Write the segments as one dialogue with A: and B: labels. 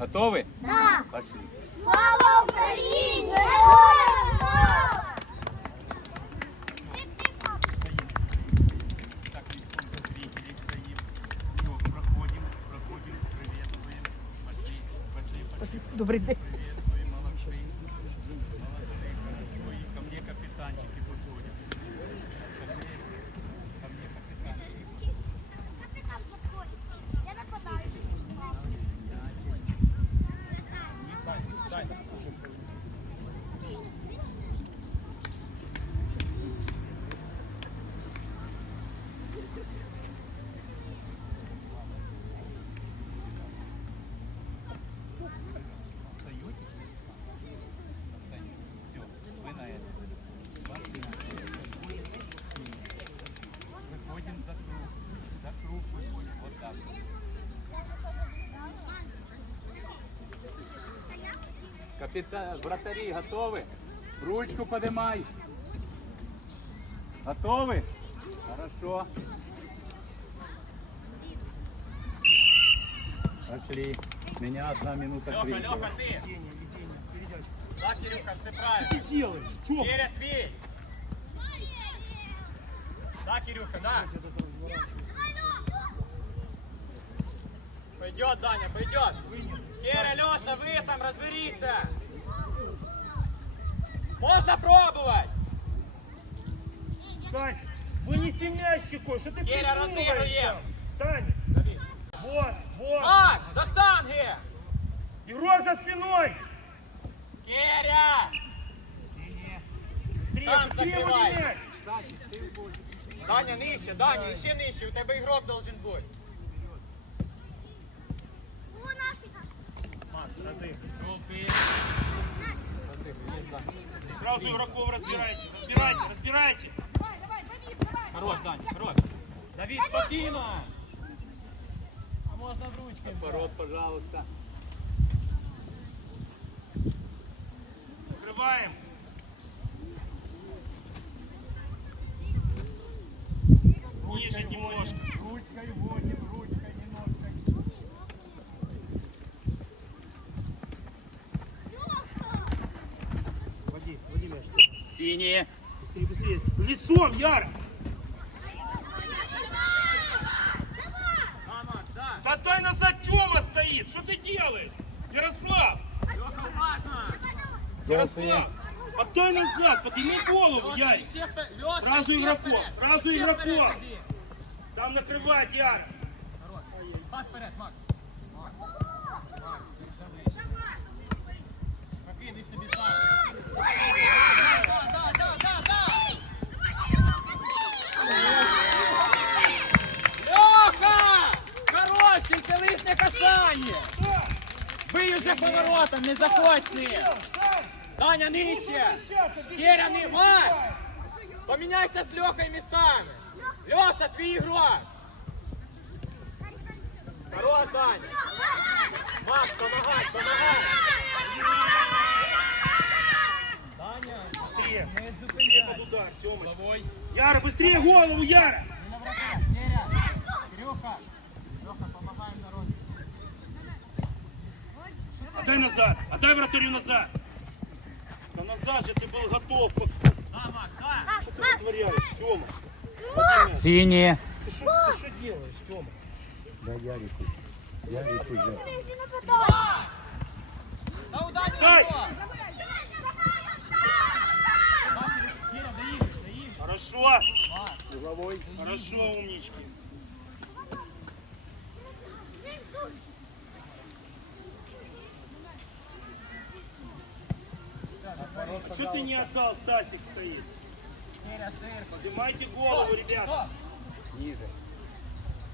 A: Готові?
B: Да.
A: Пошли.
B: Слава Україні! Героям слава!
C: Так, зрителей
B: Капітан,
A: вратарі, готові? Ручку подимай. Готові? Хорошо. Пошли. Меня одна минута
D: Леха,
A: крикова.
D: Леха, ты! Да, Кирюха, все правильно.
C: Ты делаешь? Что?
D: Перед, бей! Да, Кирюха, да. Пойдет, Даня, пойдет. Кира, Леша, вы там разберіться. Можно пробовать.
C: Стась, вынеси мячику, что ты
D: Киря,
C: придумываешь
D: разыгрываем.
C: там? Встань. Вот, вот.
D: Макс, до штанги.
C: Игрок за спиной.
D: Киря.
C: Быстрее,
D: Сам закрывай.
C: мяч.
D: Даня, нижче, Даня, ще нижче. У тебе ігрок должен
B: наші.
C: Макс, разыгрывай. Сразу игроков разбирайте. Разбирайте, разбирайте.
D: Хорош, Даня, хорош. Давид, спокійно. А можна в ручки.
A: Оборот, пожалуйста.
C: Открываем. Ниже немножко.
A: Ручкой немножко.
C: Води, води мяч.
A: Синие.
C: Быстрее, быстрее. Лицом, Яра.
D: Да, Макс, да.
C: Да дай назад Тёма стоит. Что ты делаешь? Ярослав. Ярослав. Отдай назад, подними голову, Ярик. Сразу
D: вперед.
C: сразу
D: іди.
C: Там накрывать.
D: Хорош. Пас вперед, Макс. Макс. Макс, держи ближче. Покидай собі сам. Да, да, да, да, да. Леха! Коротченьке, лишнє касання! Бий уже поворотом, не заходь з ним! Даня, нижче! Керя, не мать! Поміняйся з Льохою містами! Леша, твій ігрок! Хорош, Даня! Макс, помагай, помагай! Даня,
C: Быстрее.
D: не
C: Быстрее под удар, Тёмыч. Яра, быстрее голову, Яра.
D: Не на вратаря. Керя, Кирюха!
C: Отдай назад, отдай вратарю назад. Да назад же ты был готов.
D: Да, Макс, да!
B: Макс,
C: Что ты
B: Макс.
C: вытворяешь, Тёма? Мяч.
A: Синие.
C: Ты что, делаешь, Тёма?
A: Да, Ярику. Ярику
B: нападай.
D: Да у Дани
C: Дай!
D: на Киря, доїдь, доїдь.
C: Хорошо,
A: Угловой.
C: хорошо, умнички. что ты не отдал, Стасик стоит?
D: Киря, ширко.
C: Поднимайте голову, ребята.
D: Стоп!
A: Ниже.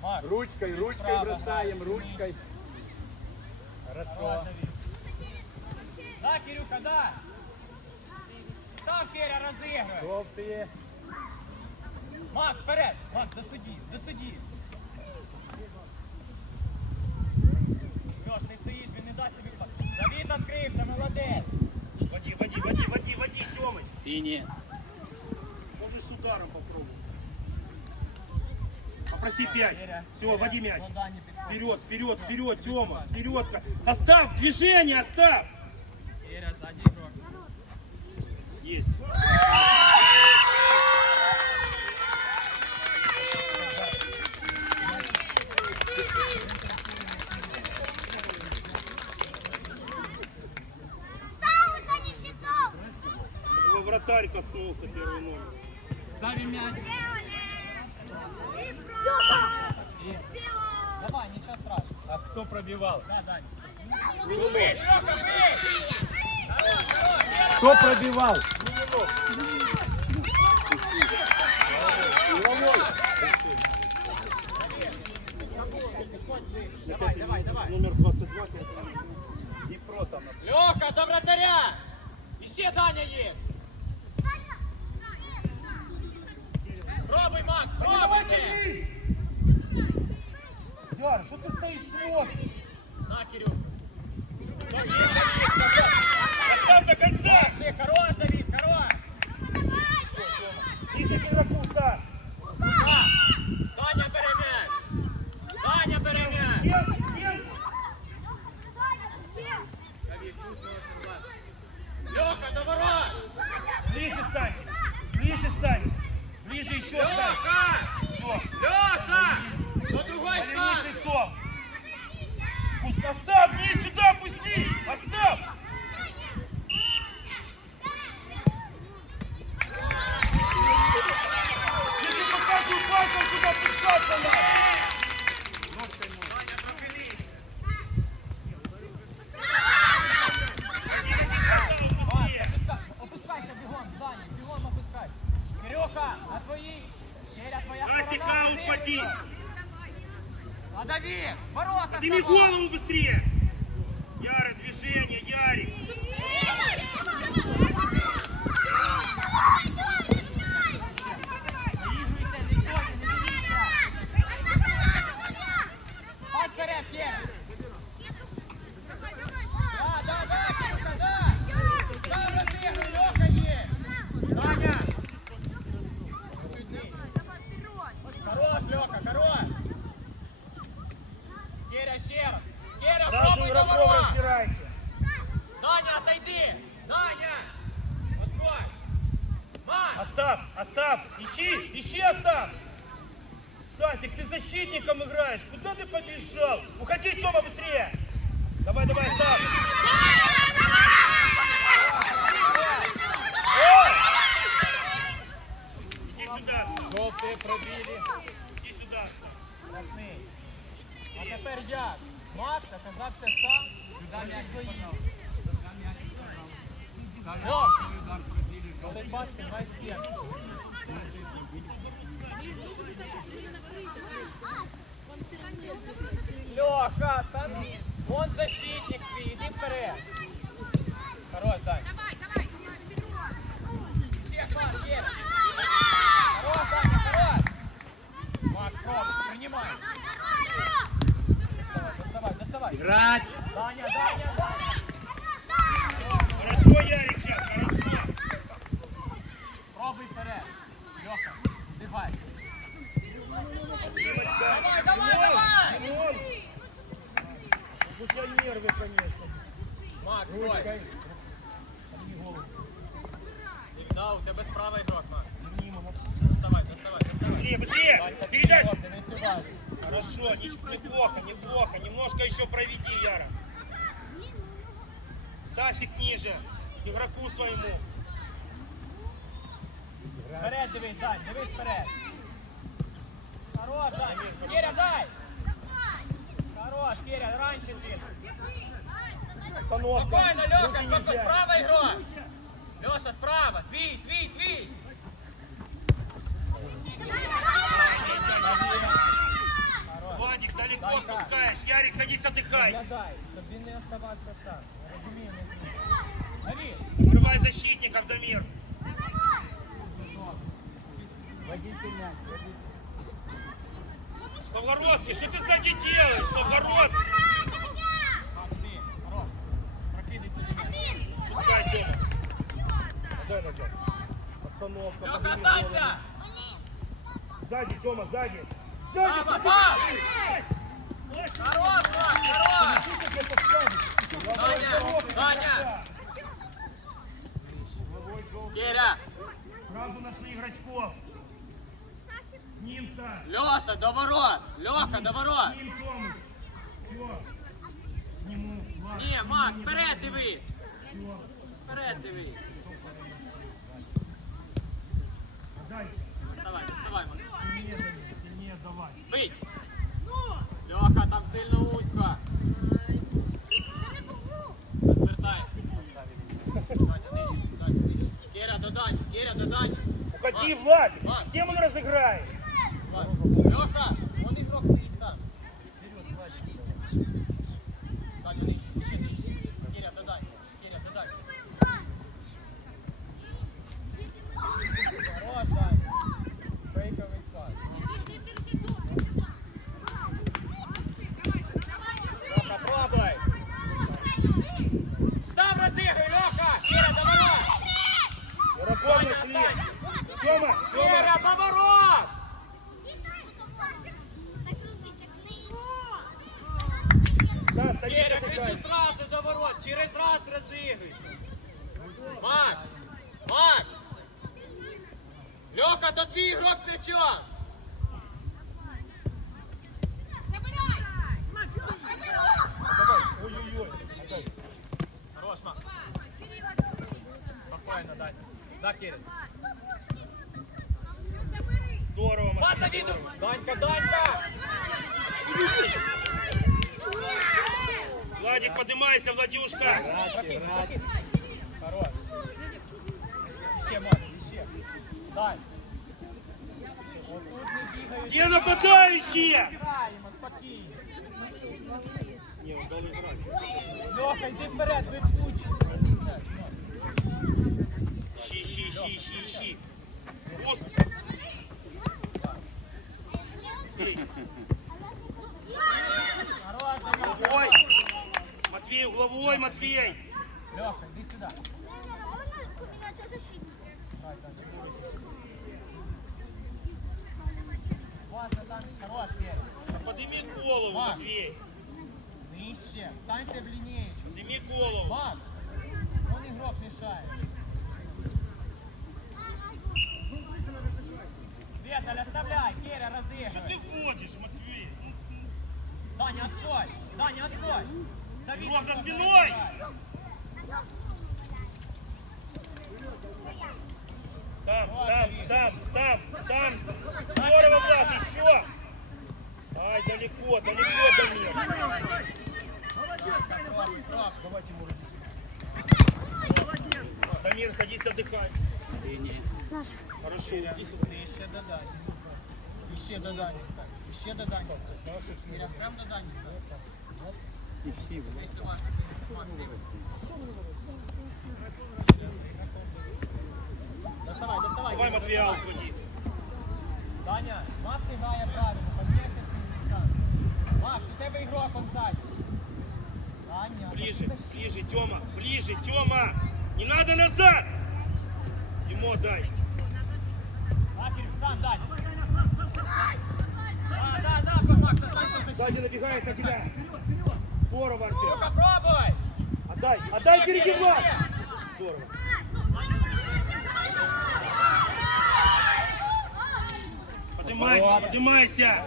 D: Макс,
A: Ручкой, ручкой
D: Справа,
A: бросаем,
D: да,
A: ручкой.
D: хорош,
A: Хорошо.
D: Давид. Да, Кирюха, да! Там, Киря, розігрує.
A: Желтые.
D: Макс, вперед! Макс, до судді, до судді. Леш, ти стоїш, він не дасть тобі впасти. Давід відкрився, молодець.
C: Води, води, води, води, води, Тёмыч.
A: Синие.
C: Можешь с ударом попробовать. Попроси пять. Все, води мяч.
D: До Дані підходь.
C: Вперед, вперед, вперед, Тёма, вперед. Оставь, движение, оставь.
D: Кіря, ззаді ігрок.
C: Есть. вратарь коснулся первый номер.
D: Ставим м'яч. Давай, нічого страшного.
A: А кто пробивал?
D: Да, Дань.
A: Кто пробивал?
D: Давай, давай, давай.
C: Номер 22.
A: Днепро там.
D: Льоха, до вратаря! Іще Даня є!
C: Яр, что ты стоишь смотришь?
D: На, Кирюх.
C: Оставь до конца.
D: Хорош, Давид, хорош!
C: Ближе к игроку, Стас.
D: Даня бере м'яч! Даня бере м'яч! Льоха, до ворот!
C: Ближе стань. Ближе стань. Ближе еще стань.
D: Льоха!
C: Все.
D: Леша! До другой
C: Повернись
D: штанги!
C: лицом. Пусть оставь, не сюда пусти. Оставь. Если показываю пальцем, туда пускаться надо.
D: Киря, ще раз.
C: Сразу
D: пробуй до ворот. Даня, отойди! Даня! Отходь! Мать!
C: Остап, Остап, ищи, ищи, Остап. Стасик, ты защитником играешь. Куда ты побежал? Уходи, Тёма, быстрее. Давай, давай, Остап. Иди сюда, Остап.
D: Жовтий пробілі.
C: Иди сюда, Остап.
D: Красний. А тепер як? Макс оказався сам. Сюди м'яч поїхав. Льох! Коли пас, тримай вперед. Леха, та ну, вон защитник твій, іди вперед. Хорош, Дань. вперед. Хорош, Дань. Киря, дай. Хорош, Киря, раньше ти.
C: Остановка.
D: Спокойно, Леха,
C: Руки
D: спокойно,
C: нельзя.
D: справа ігрок. Леша, справа. Твій, твій, твій.
C: Владик, далеко отпускаешь. Ярик, садись, отдыхай.
D: Глядай, щоб він не оставався сам. Розумію, Давид,
C: Укрывай защитников, Дамир. Славгородский, что ты сзади делаешь, Славгородский?
D: Макс, ти, хорош. Прокидайся до мене.
C: Пускай, Тёма. Дай назад. Остановка.
D: Леха,
C: подними
D: останься!
C: Сзади, Тёма, сзади.
D: Сава, пас! Хорош, Макс, хорош! Даня, Даня! Киря,
C: Сразу нашли игрочков. С ним, Стас.
D: Леша, до ворот! Леха, до ворот!
C: С ним, Томыч. Все. К нему. Влад.
D: Ні, Макс, вперед дивись!
C: Всё.
D: Вперед дивись!
C: Отдай.
D: Доставай, доставай, Макс.
C: Сильнее, Данил, сильнее давай.
D: Бий! Льоха, там сильно узько. Розвертаємося. Даня, нижче, Даня, нижче. Кіря, до Дані, Кіря, до Дані.
C: Уходи, Влад.
D: Макс.
C: С кем он разыграет?
D: Леха! Данька, Данька!
C: Владик, поднимайся, Владюшка.
D: Хорош. Ще, Макс, ще. Дань. Отут не бігають.
C: Где нападающие?
D: Граємо спокійно.
C: Не, он дал играть.
D: Льоха, йди вперед, ви включені.
C: Щи, щи, щи, щи, щи. Уст.
D: Хорош, Данька.
C: Ой. Матвей, угловой, Матвей.
D: Льоха, йди сюди. Класно, Данька, хорош, Кирилл.
C: Подними голову,
D: Макс.
C: Матвей.
D: Нижче, встаньте в лінійку.
C: Подними голову.
D: Макс, вон ігрок мішає. Віталь, оставляй, Киря,
C: Что
D: розігруй.
C: ты ходишь, Матвей? Ну,
D: Даня, отходь, Даня, отходь. Давид,
C: Игрок за спиной. Там, там, там, там, там. Здорово, Влад, еще. Ай, далеко, далеко до них. Давайте, Мур. Тамир, садись, отдыхай. Хорошо, иди сюда.
D: Ти ще до Дані. І ще до Дані стань. І ще до Дані стань. Киря, прям до Дані стань. Якщо важко, Макс, дивись. Доставай, доставай.
C: Давай, Матвей, аут води.
D: Даня, Макс грає правильно, поднявся з ним сам. Макс, у тебе ігрок он ззаді. Даня,
C: Ближе,
D: ти защитник.
C: ближе, Тёма, ближе, Тёма. Не надо назад. Ему отдай. Сзади набегает на тебя. Здорово, Артем.
D: Ну-ка, пробуй.
C: Отдай, отдай
D: еще.
C: Здорово. Поднимайся, поднимайся.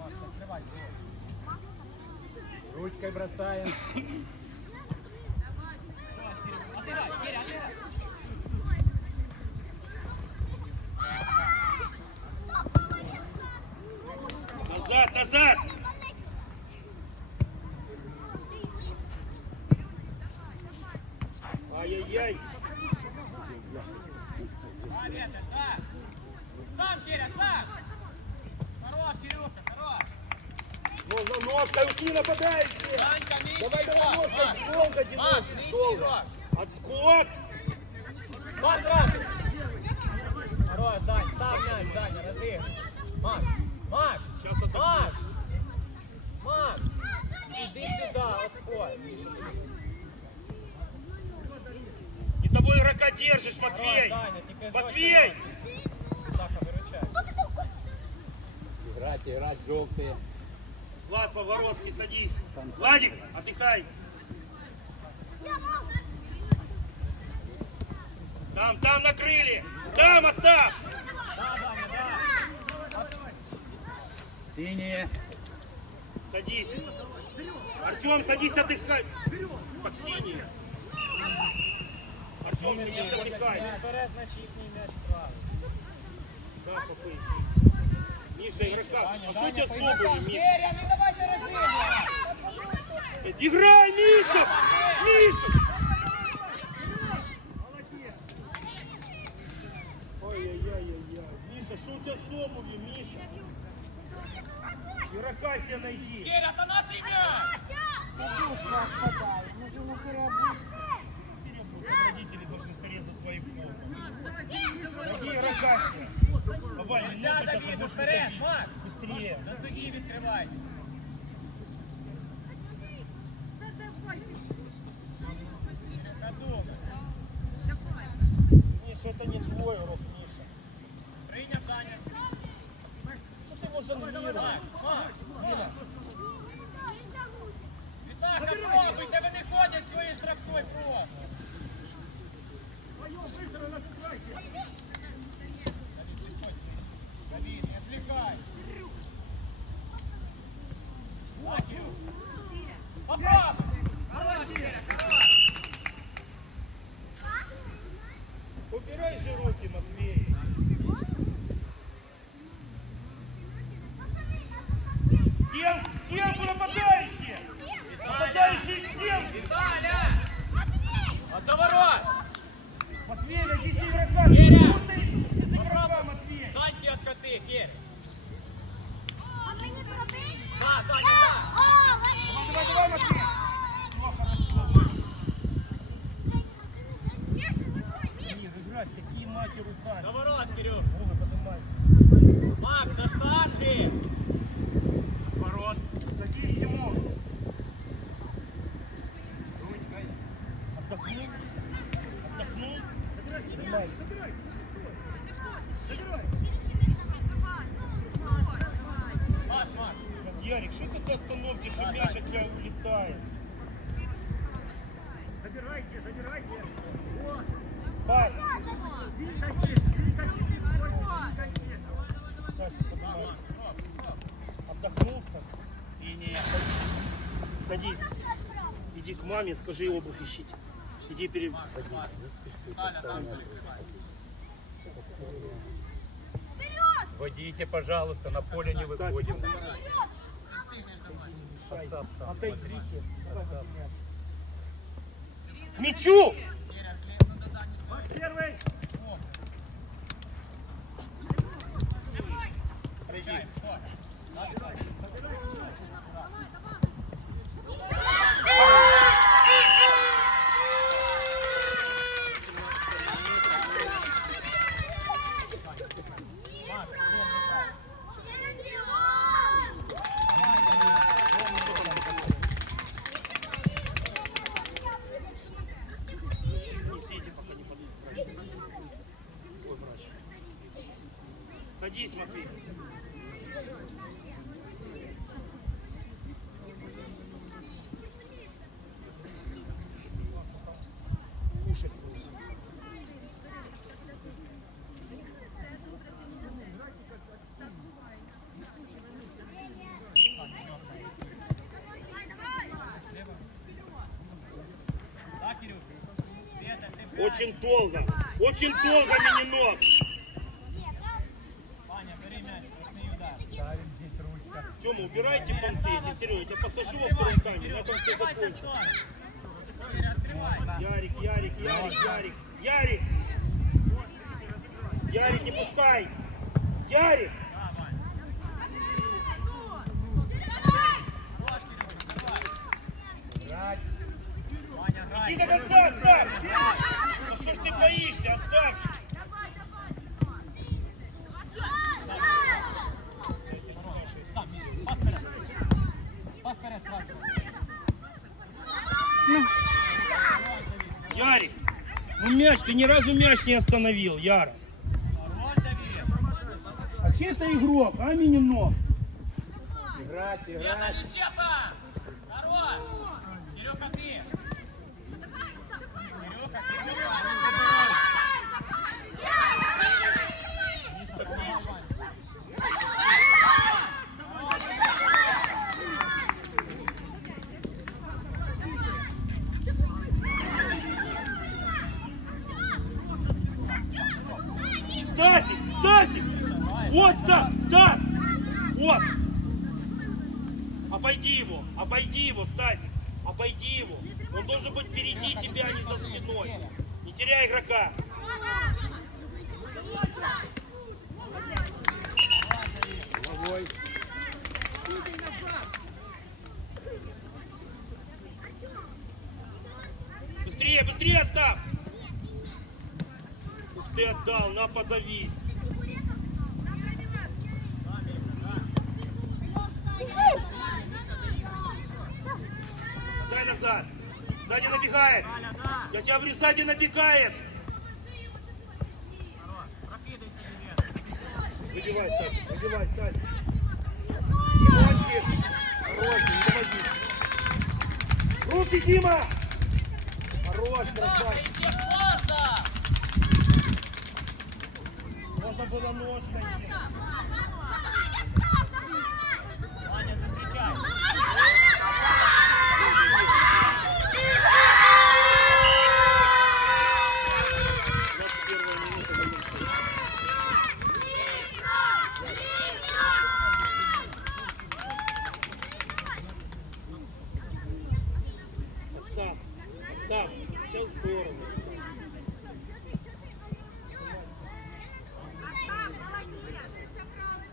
D: Макс, відкривай.
E: Ручкой бросаем.
C: Назад. Ай-яй-яй.
D: Сам, Киря, сам. Хорош, Кирюха, хорош.
C: Ну, ну, нападающие.
D: Данька, нижчий
C: Давай, давай,
D: Макс,
C: долго тянуть. Долго. Отскок.
D: Макс, раз. Хорош, Дань, став мяч, Даня, разыгрывай. Макс, Макс,
C: Сейчас атакуем.
D: Макс. Макс, иди сюда,
C: Не того игрока держишь, Матвей. Матвей.
D: Старайтесь играть желтые.
C: Класс,Оворовский, садись. Владик, отдыхай. Там, там накрыли. Там, Остап.
D: Синие.
C: Садись. Артем, садись, отдыхай. Как синий. Артем, садись, отдыхай. Да, попой. Миша, игрока. А что у тебя с обувью, Миша? Играй, Миша! Миша! Ой-ой-ой-ой-ой. Миша, что у тебя с обувью? Игрока себе найди.
D: Керя, это наш мяч.
C: Родители должны скорее за своим полом. Найди игрока себе. Давай, минуту сейчас
D: Давид,
C: будешь
D: вперед,
C: выходить.
D: Макс.
C: Быстрее.
D: На судді відкривайся.
C: Убирай же руки, Матвей. Стен, стенку нападающие! Нападающие стенку!
D: Виталя! От ворот!
C: Матвей, найди себе! Просто из игрока, Матвей!
D: Даньки откати, Керя!
B: А зробити?
D: Да,
B: Василь!
C: Давай, давай, Матвей! Какие мати руками!
D: До ворот, Кирюх!
C: Бога, поднимайся!
D: Макс, до штанги!
C: Ворот! Садись, Тимур! Ручкой! Отдохни! Отдохни! Занимайся!
D: Пас, Макс!
C: Ярик, что это за остановки, что мяч от тебя улетает? Забирайте, забирайте. Пас. Стасик, поднимайся. Отдохнул, Стас?
D: Синие!
C: Садись. Иди к маме, скажи обувь ищите. Иди перед...
B: Вперед!
A: Водите, пожалуйста, на поле не выходим.
C: Отойдите. К мячу! Первый. Приди. Не сидите, пока не поднимешь. Ой, мрач. Садись, Матвей. Кушать будешь.
D: Да, Кирюх? Света, ты
C: Очень долго. Очень долго, Мининок.
D: Ваня, бери мяч, крупный удар.
C: Тёма, убирайте понты эти, Серега, я тебя посажу во второй тайме, на этом все закончится. Ярик, Ярик, Ярик, Ярик, Ярик! Ярик, не пускай! Ярик! Иди до конца, оставь! Что ж ты боишься, оставь!
D: Сам, Миша, пас вперед. Пас вперед сразу.
C: Ярик! Ну мяч, ты ни разу мяч не остановил, Яр!
D: Хорош, Давид.
C: А чей это игрок, а Мининок?
E: Играть,
D: Лена,
E: играть.
D: еще там! Хорош! Кирюха, ты!
C: Стасик, Стасик! Вот, Стас, Стас! Вот! Обойди его, обойди его, Стасик, обойди его. Он должен быть впереди тебя, а не за спиной. Не теряй игрока.
E: Головой.
C: Быстрее, быстрее, Остап! Ух ты, отдал, на, подавись. Дай назад. Сзади набегает. Я тебя говорю, сзади набегает. Выбивай, Стас, выбивай, Стас. Иванчик. Хорош, не доводи. Руки, Дима! Хорош, красавчик.
D: Можно
C: было ножкой.
D: Ваня, закричай!
C: Двадцать первая минута Валерий. Остап, Остап, сейчас здорово.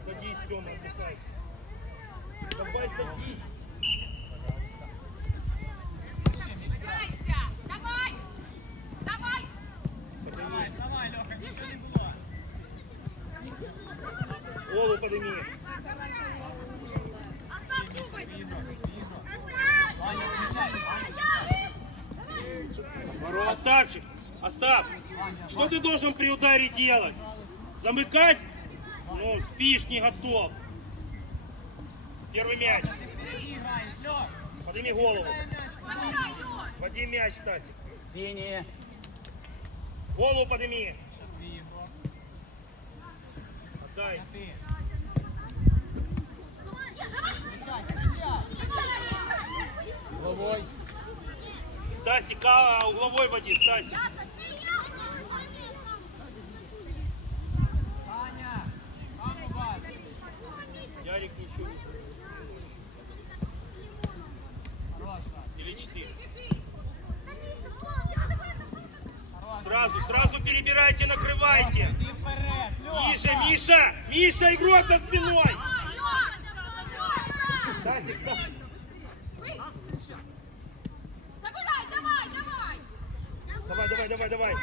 C: Садись, Тёма, отдыхай. Давай садись.
B: Давай! Давай!
D: Давай, давай, Леха, ничего не было!
C: Голову подними.
B: Остап, думай!
D: Ваня, встречай!
C: Остапчик, Остап, должен при ударе делать? Замыкать? Ну, спишь, не готов. Первый мяч. Подними голову. Води мяч, Стасик.
D: Синие!
C: Голову подними. Отдай.
D: Ты!
E: Головой.
C: Стасик, а, угловой води, Стасик.
D: Ваня! Маму бать!
C: Ярик ничего не
D: Хорош, Ваня.
C: Или четыре.
D: Хорош!
C: Сразу, сразу перебирайте, накрывайте. Миша, Миша, Миша, игрок за спиной. Стасик,
B: давай, давай!
C: Давай, давай! Давай,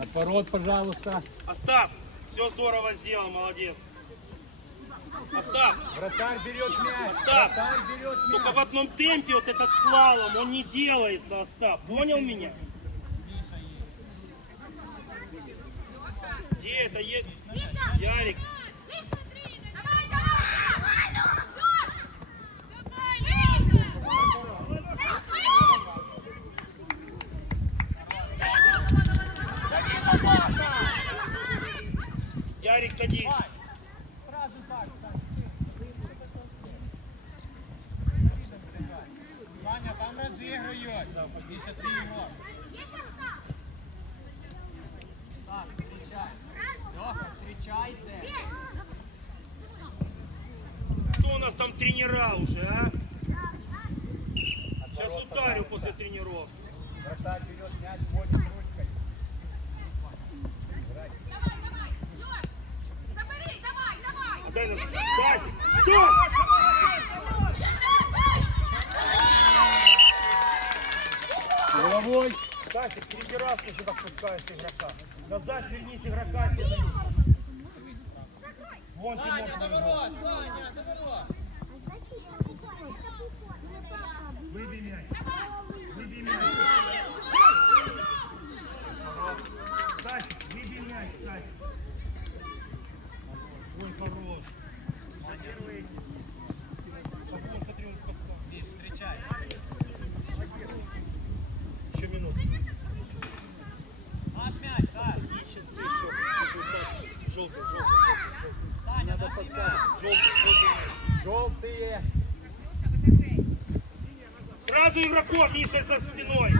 E: Отворот, пожалуйста.
C: Остап, все здорово сделал, молодец. Остап,
E: Вратарь берет мяч.
C: Остап.
E: Вратарь берет мяч.
C: только в одном темпе вот этот слалом, он не делается, Остап. Понял меня? Где это есть? Ярик! Ярик, садись.
D: Сразу так, Ваня, там ти його. Так, встречай. Леха, встречайте.
C: Кто у нас там тренера уже, а? Сейчас ударю после тренировки.
E: Вратарь берет мяч, вводит ручкой.
B: Давай, давай! Лёш! Забери, давай, давай!
C: Отдай нам.
B: Держи!
C: Стасик, стой!
E: Головой.
C: Ты сюда пускаешь игрока. Назад вернись игрока. Вон
D: Ваня,
C: Тимофей.
D: наворот, Ваня, наворот.
C: Выбей мяч. Выбей мяч. Стасик, выбей мяч. желтый, желтый.
E: Надо поставить.
C: Желтый, желтый.
E: Желтые.
C: Игроков, Миша, за спиной.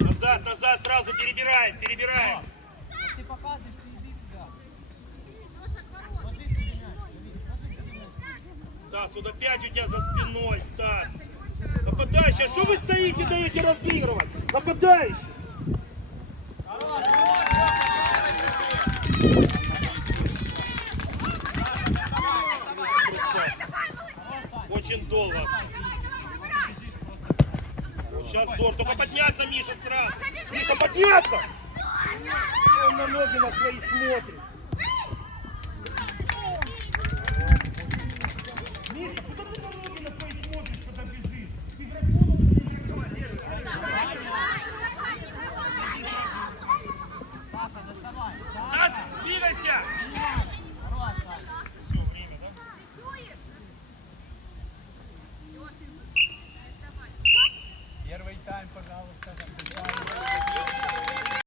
C: Назад, назад, сразу перебираем, перебираем. Стас, вот опять у тебя за спиной, Стас. Нападающий, а что вы стоите, даете разыгрывать? Нападающий. Очень долго. Сейчас здорово. Только подняться, Миша, сразу. Миша, подняться! Он на ноги на свои смотрит.